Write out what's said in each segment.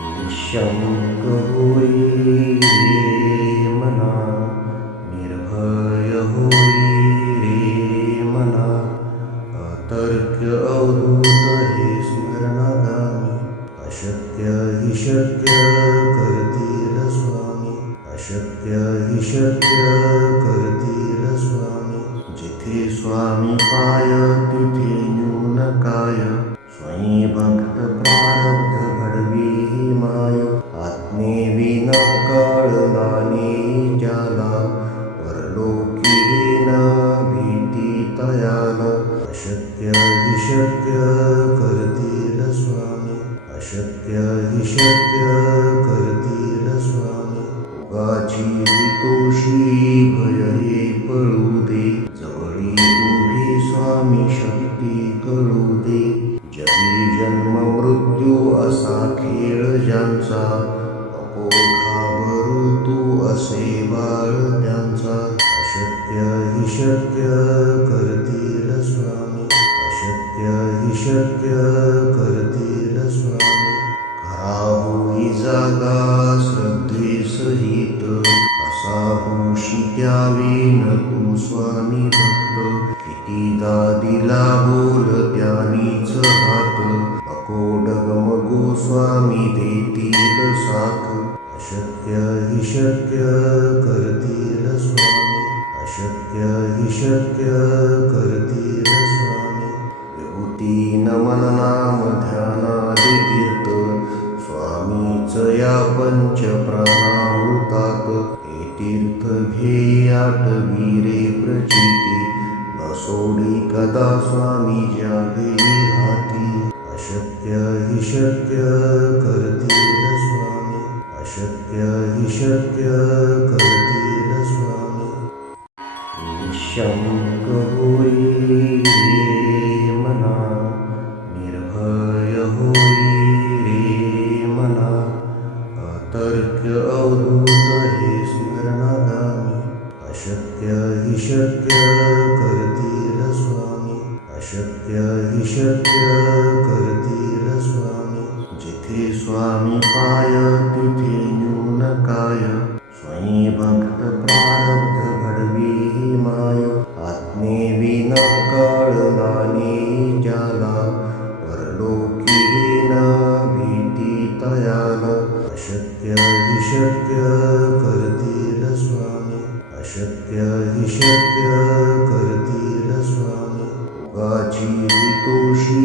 निःशङ्क होई रे मना, निर्भय होई रे मना, अतर्क्य अवधूत हे स्मरणागामी, अशक्य हि शक्य करतील स्वामी, अशक्य हि शक्य करतील स्वामी. जिथे स्वामी पाय तिथे न्यून काय, स्वयं भक्त प्रारब्ध घडवी ही माय. आज्ञेविना कळलाने ज्याला, परलोकी न भीती तयाला. अशक्य हि शक्य करतील स्वामी, अशक्य हि शक्य करतील स्वामी. उगाची तोषी भय हे पळू दे, जवळी उभी स्वामी शक्ती कळू दे. जगी जन्म मृत्यू असा खेळ ज्यांचा, नको घाबरू तू असे बाळ त्यांचा. अशक्य हि शक्य करतील स्वामी, अशक्य हि शक्य करतील स्वामी. खरा होई जागा श्रद्धे सहित, असा होशी द्यावी न तू स्वामी भक्त. कितीदा दिला बोल त्यानीच हात, नको डगमगू स्वामी देतील साथ. अशक्य हि शक्य करतील स्वामी, अशक्य हि शक्य करतील स्वामी. विभूती नमन नाम ध्यानादि तीर्थ, स्वामीच या पंच प्राणामृतात. हे तीर्थ घे आठवी रे प्रचिती, न सोडी कदा स्वामी ज्या घेई हाती. अशक्य हि शक्य करतील स्वामी, अशक्य हि शक्य करतील स्वामी. निःशङ्क होई रे मना, निर्भय होई रे मना, अतर्क्य अवधूत हे स्मरणागामी. अशक्य हि शक्य करतील स्वामी, अशक्य हि शक्य करतील स्वामी. जिथे स्वामी पाय तिथे न्यून काय, स्वयं भक्त प्रारब्ध घडवी ही माय. आज्ञेविना कळलाने ज्याला, परलोकी न भीती तयाला. अशक्य हि शक्य करतील स्वामी, अशक्य हि शक्य करतील स्वामी. उगाची तोषी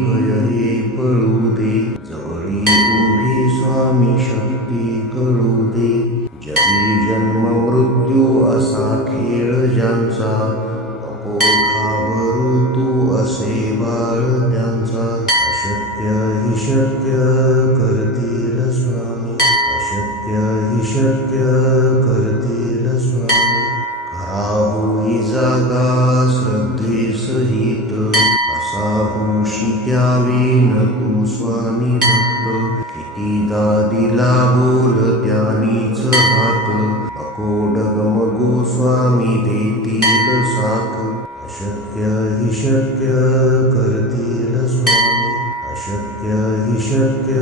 भय हे पळू दे, जवळी उभी स्वामी शक्ती कळू दे. जगी जन्म मृत्यू असा खेळ ज्यांचा, नको घाबरू तू असे बाळ त्यांचा. अशक्य हि शक्य करतील स्वामी, अशक्य हि शक्य करतील स्वामी. खरा होई जागा श्रद्धे सहित, असा होशी द्यावी न तू स्वामी भक्त. कितीदा दिला बोल त्यानीच हात, नको डगमगू स्वामी देतील साथ. अशक्य हि शक्य करतील स्वामी, अशक्य हि शक्य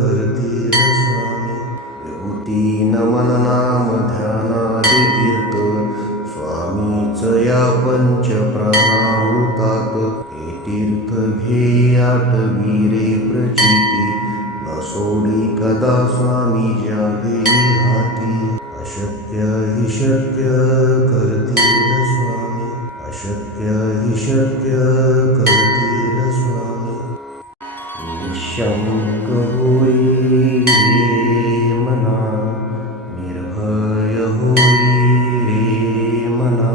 करतील स्वामी. विभूती नमन नाम ध्यानादि तीर्थ, स्वामीच या पंच प्राणामृतात. हे तीर्थ घे आठवी रे प्रचिती, न सोडी कदा स्वामी ज्या घेई हाती. अशक्य हि शक्य करतील स्वामी, अशक्य हि शक्य करतील स्वामी. निःशङ्क होई रे मना, निर्भय होई रे मना,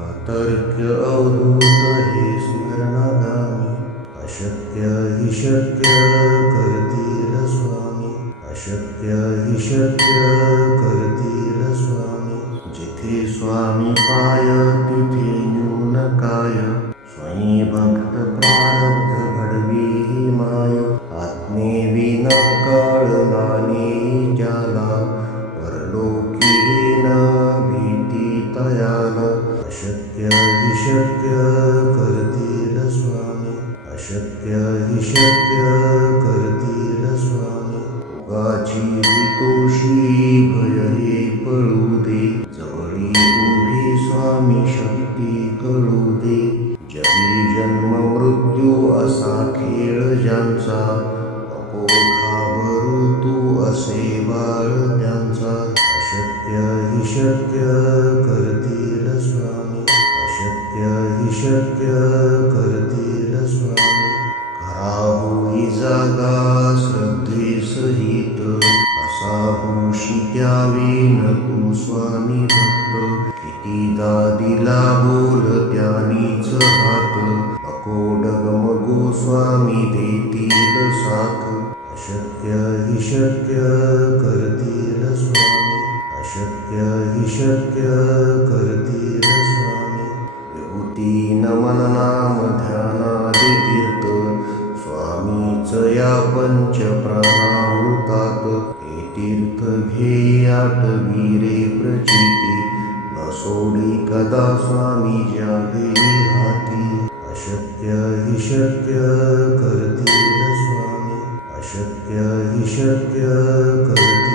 अतर्क्य अवधूत हे स्मरणागामी. अशक्य हि शक्य करतील स्वामी, अशक्य हि शक्य करतील स्वामी. जिथे स्वामी पाय तिथे न्यून काय, स्वयं भक्त प्रारब्ध घडवी ही माय. आज्ञेविना कळलाने ज्याला, परलोकी न भीती तयाला. अशक्य हि शक्य करतील स्वामी, अशक्य हि शक्य करतील स्वामी. पापाची वितोषी भय हे पळू दे. जवळी उभी स्वामी शक्ती कळू दे. जगी जन्म मृत्यू असा खेळ ज्यांचा, नको घाबरू तू असे बाळ त्यांचा. अशक्य हि शक्य करतील स्वामी, अशक्य हि शक्य करतील स्वामी. खरा होई जागा श्रद्धे सहित, असा होशी द्यावे न तू स्वामी भक्त. कितीदा दिला बोल त्यानीच हात, नको डगमगू स्वामी देतील साथ. अशक्य हि शक्य करतील स्वामी, अशक्य हि शक्य करतील स्वामी. विभूती नमन नाम ध्यानादि तीर्थ, स्वामीच या पंच प्राणामृतात. हे तीर्थ घे आठवी रे प्रचिती, न सोडी कदा स्वामी ज्यावे हाती. अशक्य हि शक्य करतील स्वामी, अशक्य हि शक्य करतील